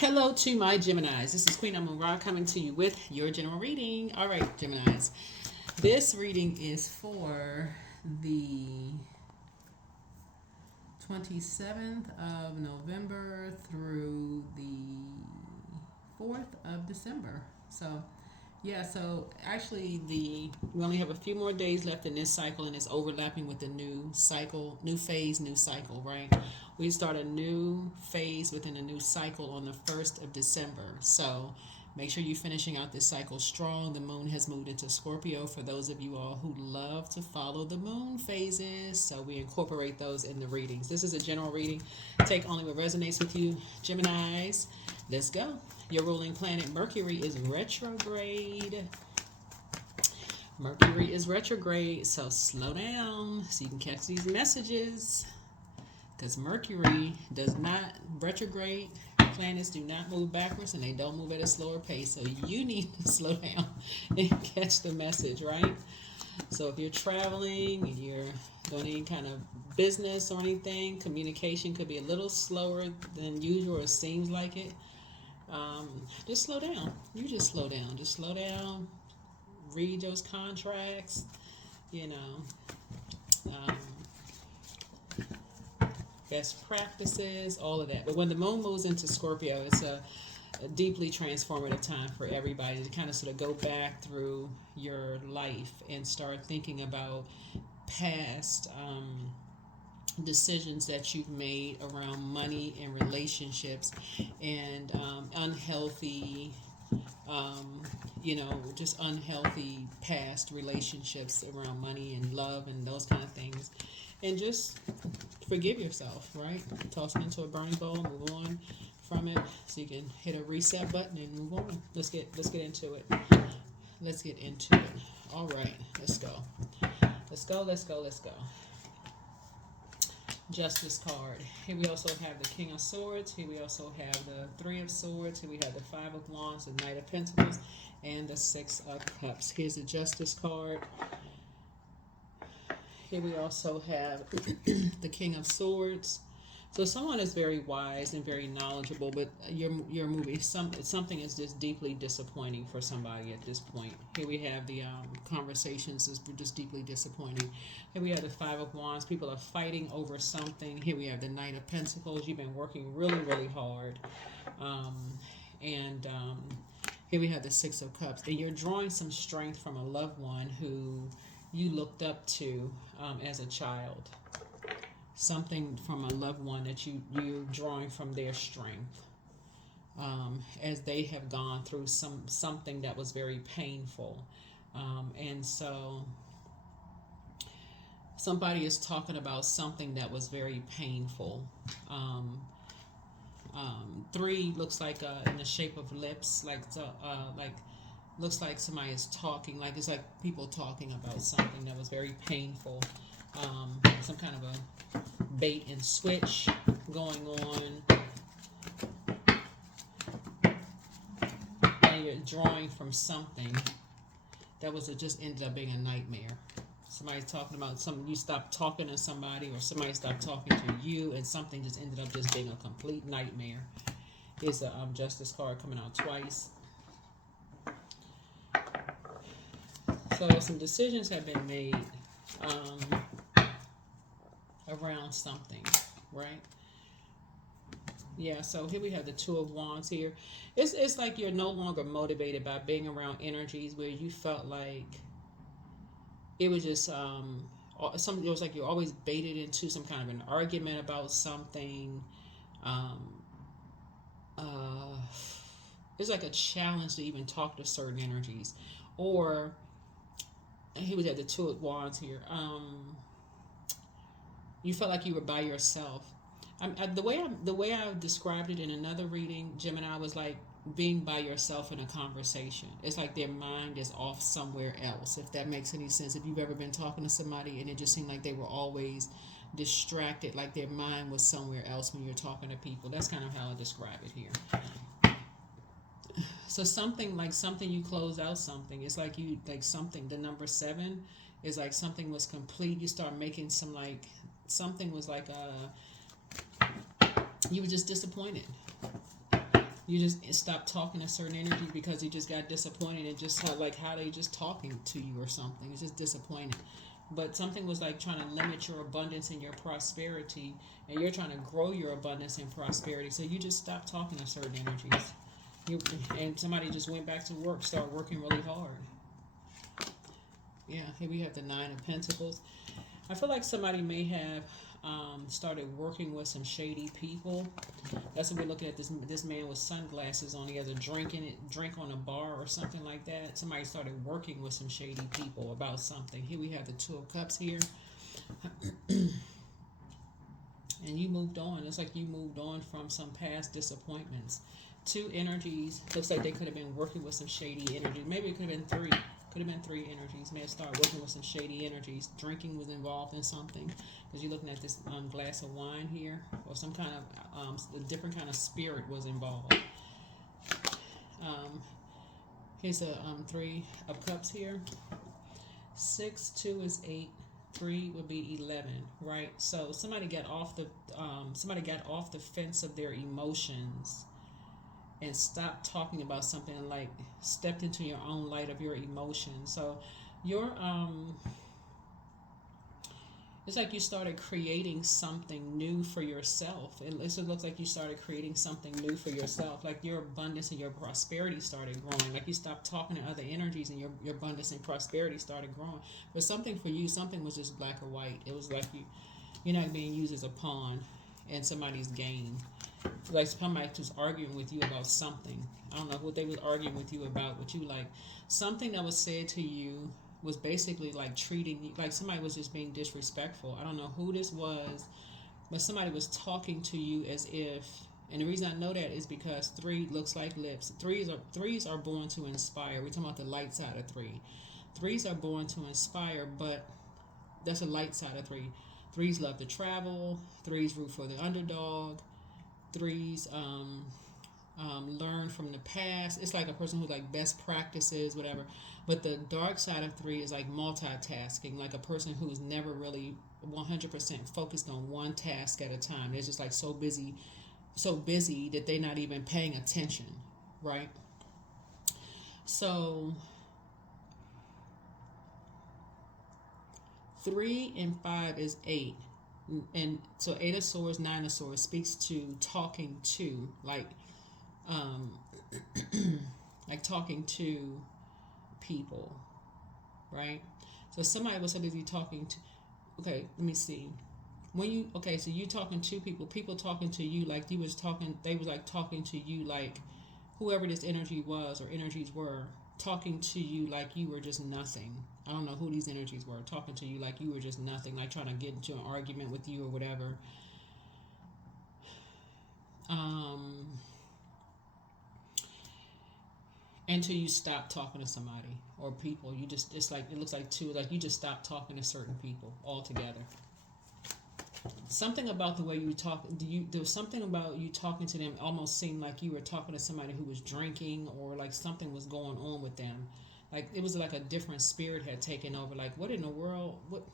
Hello to my Geminis. This is Queen Amun Ra coming to you with your general reading. All right, Geminis. This reading is for the 27th of November through the 4th of December. So actually we only have a few more days left in this cycle, and it's overlapping with the new cycle, new phase, new cycle, right? We start a new phase within a new cycle on the 1st of December. So make sure you're finishing out this cycle strong. The moon has moved into Scorpio for those of you all who love to follow the moon phases. So we incorporate those in the readings. This is a general reading. Take only what resonates with you, Geminis. Let's go. Your ruling planet Mercury is retrograde. Mercury is retrograde, so slow down so you can catch these messages. Because Mercury does not retrograde. Planets do not move backwards, and they don't move at a slower pace. So you need to slow down and catch the message, right? So if you're traveling and you're doing any kind of business or anything, communication could be a little slower than usual, or it seems like it. Just slow down. You just slow down. Just slow down. Read those contracts. Best practices, all of that. But when the moon moves into Scorpio, it's a deeply transformative time for everybody to kind of sort of go back through your life and start thinking about past decisions that you've made around money and relationships and unhealthy just unhealthy past relationships around money and love and those kind of things, and just forgive yourself, right? Toss it into a burning bowl, move on from it so you can hit a reset button and move on. Let's get into it. Let's get into it. All right, let's go. Justice card. Here we also have the King of Swords. Here we also have the Three of Swords. Here we have the Five of Wands, the Knight of Pentacles, and the Six of Cups. Here's the Justice card. Here we also have the King of Swords. So someone is very wise and very knowledgeable, but your movie, something is just deeply disappointing for somebody at this point. Here we have the conversations is just deeply disappointing. Here we have the Five of Wands. People are fighting over something. Here we have the Knight of Pentacles. You've been working really, really hard. And here we have the Six of Cups. And you're drawing some strength from a loved one who you looked up to as a child. Something from a loved one that you're drawing from their strength as they have gone through something that was very painful. And so somebody is talking about something that was very painful. Three looks like in the shape of lips, like looks like somebody is talking, like it's like people talking about something that was very painful. Some kind of a bait and switch going on, and you're drawing from something that just ended up being a nightmare. Somebody's talking about something, you stopped talking to somebody, or somebody stopped talking to you, and something just ended up just being a complete nightmare. Here's a Justice card coming out twice. So some decisions have been made around something, right? Yeah, so here we have the Two of Wands here. It's like you're no longer motivated by being around energies where you felt like it was just it was like you're always baited into some kind of an argument about something. It's like a challenge to even talk to certain energies. Or here we have the Two of Wands here. You felt like you were by yourself. The way I described it in another reading, Gemini, was like being by yourself in a conversation. It's like their mind is off somewhere else, if that makes any sense. If you've ever been talking to somebody and it just seemed like they were always distracted, like their mind was somewhere else when you're talking to people. That's kind of how I describe it here. So something you close out something. It's like something, the number 7 is like something was complete. You start making something was like you were just disappointed. You just stop talking to certain energy because you just got disappointed and just how they just talking to you or something. It's just disappointed. But something was like trying to limit your abundance and your prosperity, and you're trying to grow your abundance and prosperity. So you just stop talking to certain energies. And somebody just went back to work, start working really hard. Yeah, here we have the Nine of Pentacles. I feel like somebody may have started working with some shady people. That's what we're looking at. This man with sunglasses on. He has a drink on a bar or something like that. Somebody started working with some shady people about something. Here we have the Two of Cups here. And you moved on. It's like you moved on from some past disappointments. Two energies. Looks like they could have been working with some shady energy. Maybe it could have been three. Could have been three energies. May have started working with some shady energies. Drinking was involved in something. Because you're looking at this glass of wine here. Or some kind of, a different kind of spirit was involved. Here's a Three of Cups here. 6, 2 is 8. 3 would be 11, right? So somebody got off the fence of their emotions and stopped talking about something and like stepped into your own light of your emotions. So your it's like you started creating something new for yourself. It looks like you started creating something new for yourself. Like your abundance and your prosperity started growing. Like you stopped talking to other energies and your abundance and prosperity started growing. But something for you, something was just black or white. It was like you're not being used as a pawn in somebody's game. Like somebody was arguing with you about something. I don't know what they was arguing with you about, but you like something that was said to you was basically like treating you like somebody was just being disrespectful. I don't know who this was, but somebody was talking to you as if, and the reason I know that is because 3 looks like lips. Threes are born to inspire. We're talking about the light side of 3. Threes are born to inspire, but that's a light side of 3. Threes love to travel. Threes root for the underdog. Threes learn from the past. It's like a person who like best practices, whatever. But the dark side of 3 is like multitasking, like a person who's never really 100% focused on one task at a time. They're just like so busy that they're not even paying attention, right? So 3 and 5 is 8. And so 8 of Swords, 9 of Swords speaks to talking to, like talking to people, right? So somebody was so busy talking to, okay, let me see. So you talking to people talking to you like you was talking, they was like talking to you like whoever this energy was or energies were talking to you like you were just nothing. I don't know who these energies were, talking to you like you were just nothing, like trying to get into an argument with you or whatever. Until you stop talking to somebody or people. It looks like two, like you just stop talking to certain people altogether. Something about the way you talk, there was something about you talking to them almost seemed like you were talking to somebody who was drinking or like something was going on with them. Like it was like a different spirit had taken over. Like what in the world? What?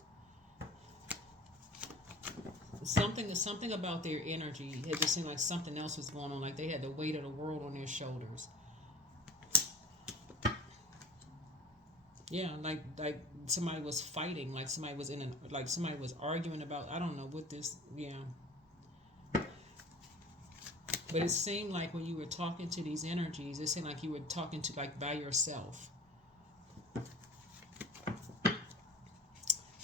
Something about their energy. It just seemed like something else was going on. Like they had the weight of the world on their shoulders. Yeah, like somebody was fighting, like somebody was somebody was arguing about, I don't know what this, yeah. But it seemed like when you were talking to these energies, it seemed like you were talking to like by yourself.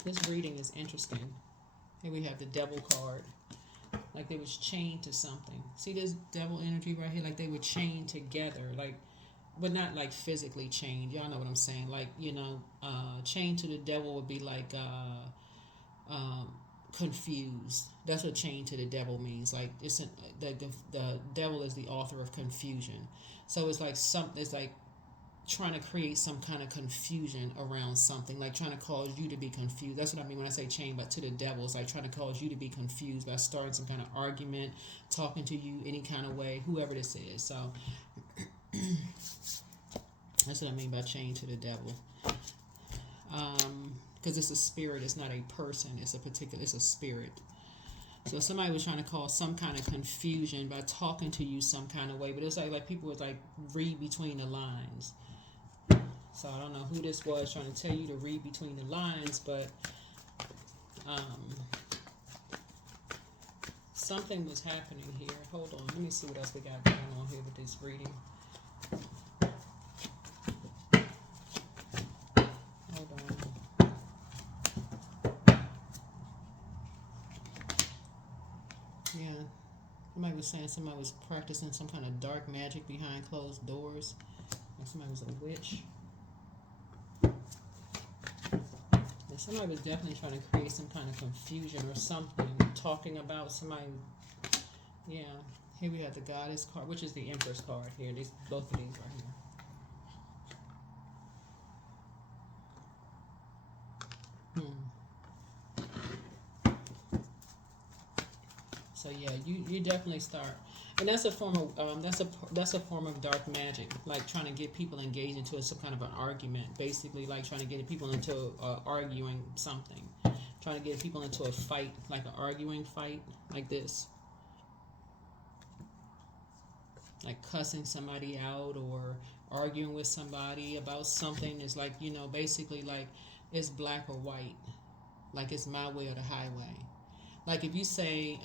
This reading is interesting. Here we have the Devil card. Like they was chained to something. See this Devil energy right here? Like they were chained together, like, but not like physically chained. Y'all know what I'm saying. Like, chained to the devil would be like confused. That's what chained to the devil means. Like the devil is the author of confusion. So it's like it's like trying to create some kind of confusion around something, like trying to cause you to be confused. That's what I mean when I say chain, but to the devil, it's like trying to cause you to be confused by starting some kind of argument, talking to you any kind of way, whoever this is. So that's what I mean by chain to the devil. Because it's a spirit, it's not a person, it's a spirit. So somebody was trying to cause some kind of confusion by talking to you some kind of way, but it's like people would like read between the lines. So I don't know who this was trying to tell you to read between the lines, but something was happening here. Hold on, let me see what else we got going on here with this reading. Hold on. Yeah, somebody was saying somebody was practicing some kind of dark magic behind closed doors. Like somebody was a witch. And somebody was definitely trying to create some kind of confusion or something, talking about somebody. Yeah, here we have the Goddess card, which is the Empress card here. These, both of these right here. So yeah, you definitely start, and that's a form of that's a form of dark magic, like trying to get people engaged into some kind of an argument, basically like trying to get people into arguing something, trying to get people into a fight, like an arguing fight, like this, like cussing somebody out or arguing with somebody about something. Is like, you know, basically like it's black or white, like it's my way or the highway. Like if you say,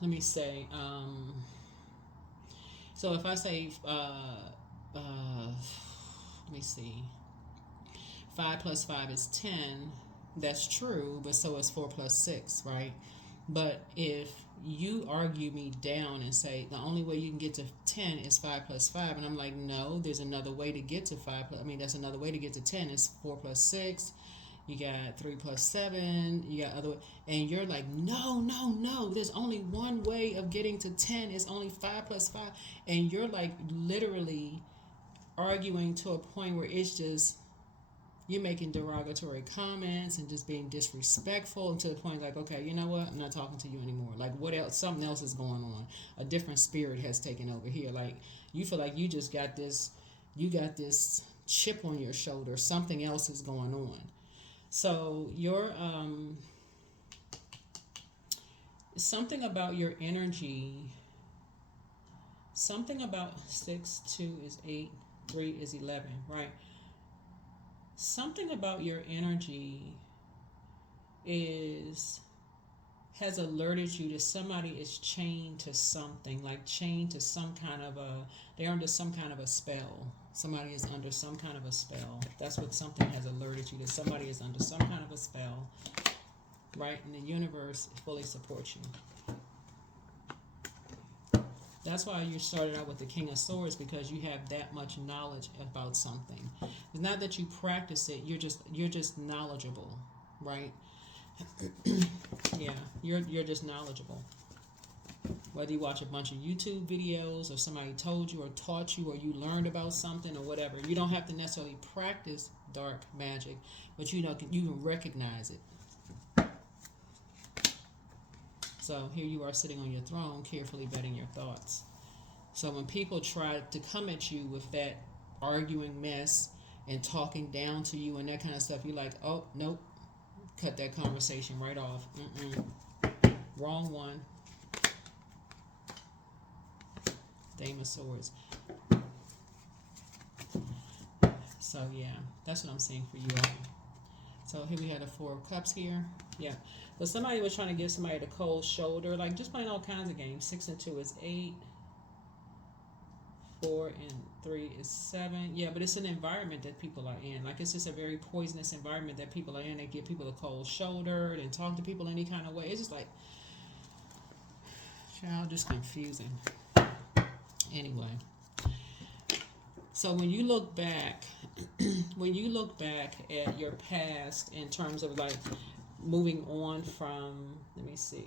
let me say, so if I say, let me see, 5 plus 5 is 10, that's true, but so is 4 plus 6, right? But if you argue me down and say the only way you can get to 10 is 5 plus 5, and I'm like, no, there's another way to get to 5 plus, I mean, that's another way to get to 10 is 4 plus 6. You got 3 plus 7. You got other, and you're like, no. There's only one way of getting to 10. It's only 5 plus 5, and you're like literally arguing to a point where it's just you're making derogatory comments and just being disrespectful, and to the point like, okay, you know what? I'm not talking to you anymore. Like, what else? Something else is going on. A different spirit has taken over here. Like, you feel like you just got this. You got this chip on your shoulder. Something else is going on. So your something about your energy, something about 6, 2 is 8, 3 is 11, right? Something about your energy has alerted you that somebody is chained to something, like chained to some kind of they're under some kind of a spell. Somebody is under some kind of a spell. That's what something has alerted you, that somebody is under some kind of a spell, right? And the universe fully supports you. That's why you started out with the King of Swords, because you have that much knowledge about something. It's not that you practice it, you're just knowledgeable, right? Yeah, you're just knowledgeable. Whether you watch a bunch of YouTube videos or somebody told you or taught you or you learned about something or whatever, you don't have to necessarily practice dark magic, but you know, you can recognize it. So here you are sitting on your throne, carefully vetting your thoughts. So when people try to come at you with that arguing mess and talking down to you and that kind of stuff, you're like, oh, nope, cut that conversation right off. Wrong one. Dame of Swords. So yeah, that's what I'm saying for you all. So here we had a 4 of Cups here. Yeah. So somebody was trying to give somebody the cold shoulder, like just playing all kinds of games. 6 and 2 is 8. 4 and 3 is 7. Yeah, but it's an environment that people are in. Like, it's just a very poisonous environment that people are in. They give people a cold shoulder and talk to people any kind of way. It's just like, child, just confusing. Anyway, so when you look back at your past in terms of like moving on from, let me see,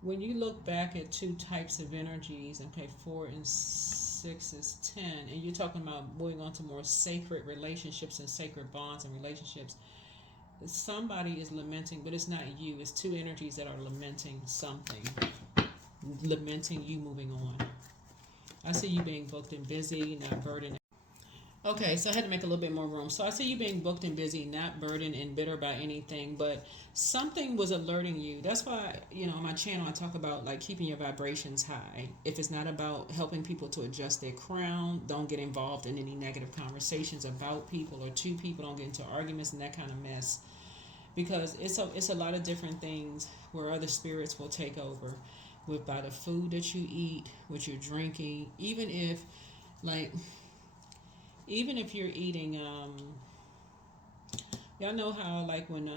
when you look back at 2 types of energies, okay, 4 and 6 is 10, and you're talking about moving on to more sacred relationships and sacred bonds and relationships, somebody is lamenting, but it's not you. It's 2 energies that are lamenting something, lamenting you moving on. I see you being booked and busy, not burdened. Okay, so I had to make a little bit more room. So I see you being booked and busy, not burdened and bitter about anything, but something was alerting you. That's why, on my channel, I talk about like keeping your vibrations high. If it's not about helping people to adjust their crown, don't get involved in any negative conversations about people or to people. Don't get into arguments and that kind of mess, because it's a lot of different things where other spirits will take over with by the food that you eat, what you're drinking, like even if you're eating, y'all know how like when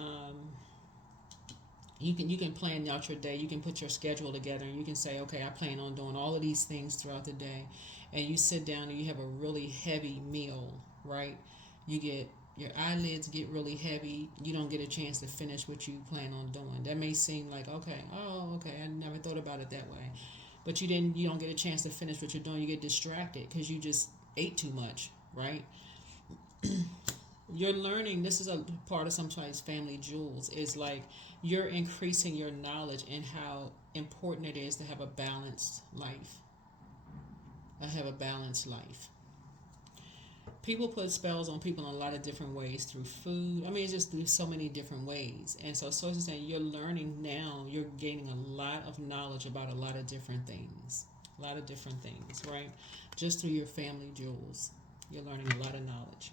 you can plan out your day, you can put your schedule together, and you can say, okay, I plan on doing all of these things throughout the day, and you sit down and you have a really heavy meal, right? You get your eyelids get really heavy. You don't get a chance to finish what you plan on doing. That may seem like, okay, oh, okay, I never thought about it that way, but you don't get a chance to finish what you're doing. You get distracted because you just ate too much, right? You're learning. This is a part of sometimes family jewels, is like you're increasing your knowledge in how important it is to have a balanced life. I have a balanced life. People put spells on people in a lot of different ways, through food. I mean, it's just through so many different ways. And so sources saying you're learning now, you're gaining a lot of knowledge about a lot of different things. A lot of different things, right? Just through your family jewels. You're learning a lot of knowledge.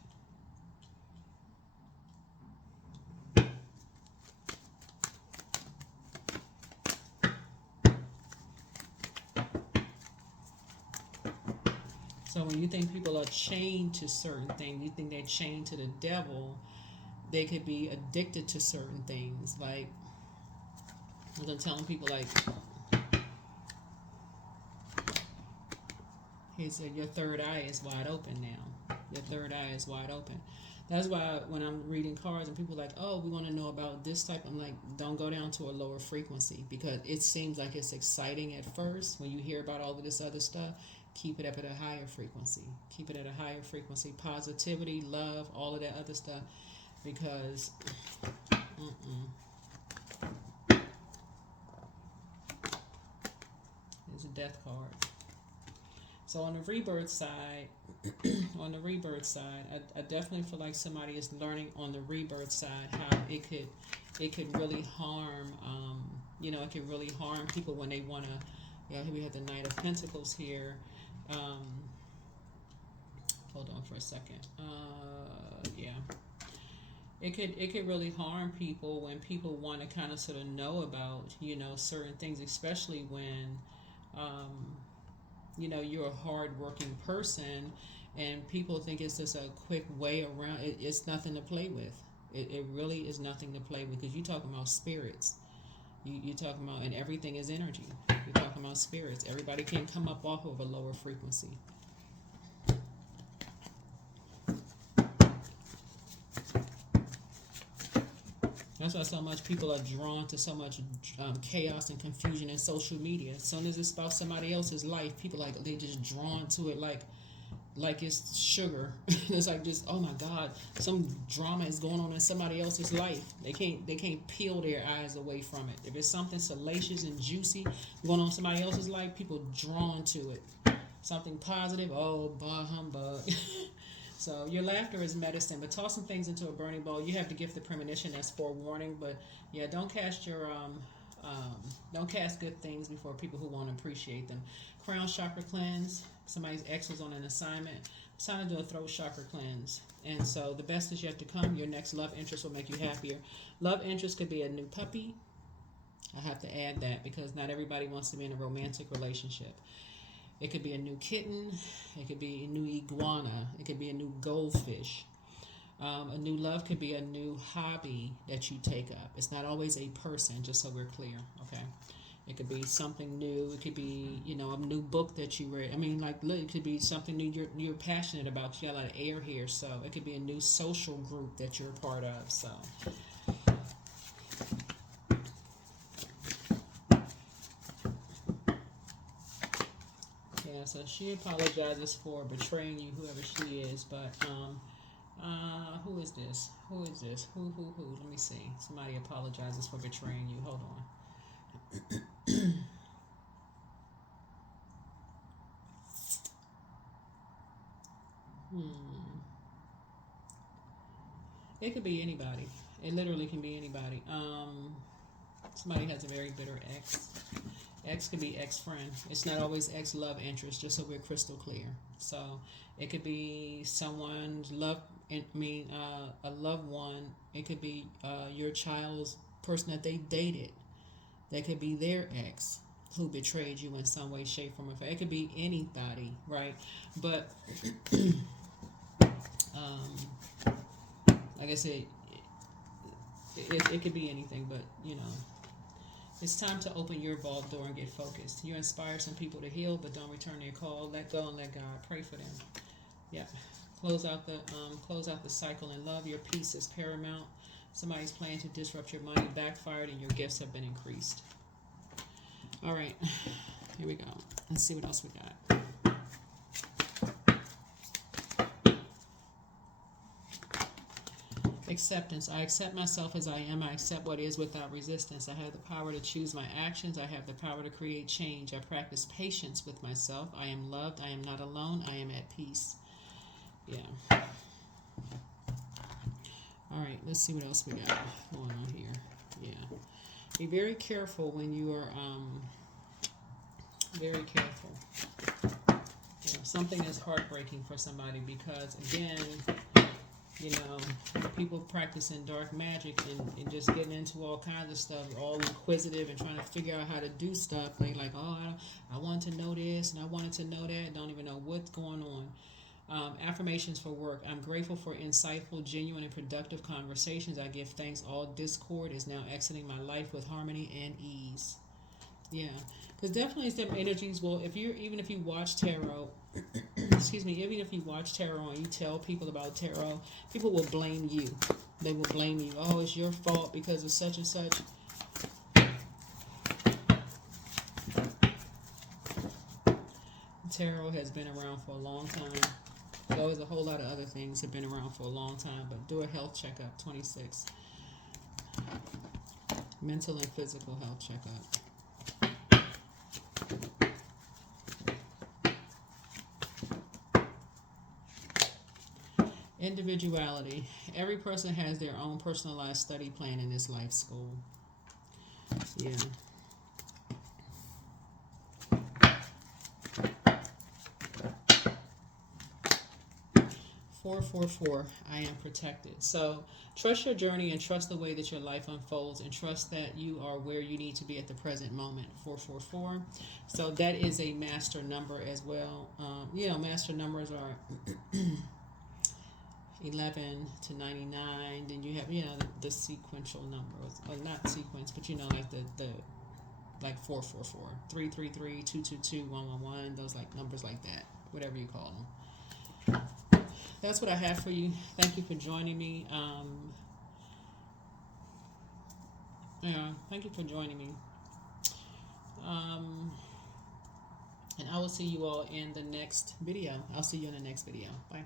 So when you think people are chained to certain things, you think they're chained to the devil, they could be addicted to certain things. Like, I'm telling people, like, he said, your third eye is wide open now. Your third eye is wide open. That's why when I'm reading cards and people are like, oh, we want to know about this type, I'm like, don't go down to a lower frequency, because it seems like it's exciting at first when you hear about all of this other stuff. Keep it up at a higher frequency. Keep it at a higher frequency. Positivity, love, all of that other stuff, because it's a death card. So on the rebirth side, I definitely feel like somebody is learning on the rebirth side how it could really harm. It could really harm people when they want to. We have the Knight of Pentacles here. Hold on for a second. It could really harm people when people want to kind of sort of know about certain things, especially when you're a hard-working person, and people think it's just a quick way around. It's nothing to play with. It really is nothing to play with, because you're talking about spirits. You're talking about, and everything is energy. You're talking about spirits. Everybody can come up off of a lower frequency. That's why so much people are drawn to so much chaos and confusion in social media. As soon as it's about somebody else's life, people they just drawn to it like it's sugar. It's like, just, oh my God, some drama is going on in somebody else's life. They can't peel their eyes away from it. If it's something salacious and juicy going on in somebody else's life, people drawn to it. Something positive, oh, bah humbug. So your laughter is medicine, but tossing things into a burning bowl, you have the gift of premonition, that's forewarning. But yeah, don't cast good things before people who won't appreciate them. Crown chakra cleanse. Somebody's ex was on an assignment. It's time to do a throat chakra cleanse. And so the best is yet to come. Your next love interest will make you happier. Love interest could be a new puppy. I have to add that, because not everybody wants to be in a romantic relationship. It could be a new kitten. It could be a new iguana. It could be a new goldfish. A new love could be a new hobby that you take up. It's not always a person, just so we're clear, okay? It could be something new. It could be, a new book that you read. I mean, it could be something new you're passionate about. You got a lot of air here, so it could be a new social group that you're a part of, so... Yeah, so she apologizes for betraying you, whoever she is, but who is this? Who? Let me see. Somebody apologizes for betraying you. Hold on. It could be anybody. It literally can be anybody. Somebody has a very bitter ex. Ex could be ex-friend. It's not always ex-love interest, just so we're crystal clear. So it could be someone's love, a loved one. It could be your child's person that they dated. That could be their ex who betrayed you in some way, shape, form, or fashion. It could be anybody, right? But um, like I said, it could be anything. But it's time to open your vault door and get focused. You inspire some people to heal, but don't return their call. Let go and let God. Pray for them. Yeah. Close out the cycle in love. Your peace is paramount. Somebody's plan to disrupt your money backfired, and your gifts have been increased. All right, here we go. Let's see what else we got. Acceptance. I accept myself as I am. I accept what is without resistance. I have the power to choose my actions. I have the power to create change. I practice patience with myself. I am loved. I am not alone. I am at peace. Yeah. All right, let's see what else we got going on here. Yeah. Be very careful when you are very careful. Something is heartbreaking for somebody because, again, people practicing dark magic and just getting into all kinds of stuff, all inquisitive and trying to figure out how to do stuff. They like, I want to know this and I wanted to know that. Don't even know what's going on. Affirmations for work. I'm grateful for insightful, genuine, and productive conversations. I give thanks all discord is now exiting my life with harmony and ease. Yeah, because definitely some energies will, even if you watch tarot, excuse me, even if you watch tarot and you tell people about tarot, people will blame you. They will blame you. Oh, it's your fault because of such and such. Tarot has been around for a long time. So there's a whole lot of other things have been around for a long time, but do a health checkup. 26. Mental and physical health checkup. Individuality. Every person has their own personalized study plan in this life school. Yeah. 444. I am protected. So trust your journey and trust the way that your life unfolds and trust that you are where you need to be at the present moment. 444. So that is a master number as well. Master numbers are 11 to 99. Then you have the sequential numbers, or not sequence, but like the like 444, 333, 222, 111. Those like numbers like that, whatever you call them. That's what I have for you. Thank you for joining me. Thank you for joining me. And I will see you all in the next video. I'll see you in the next video. Bye.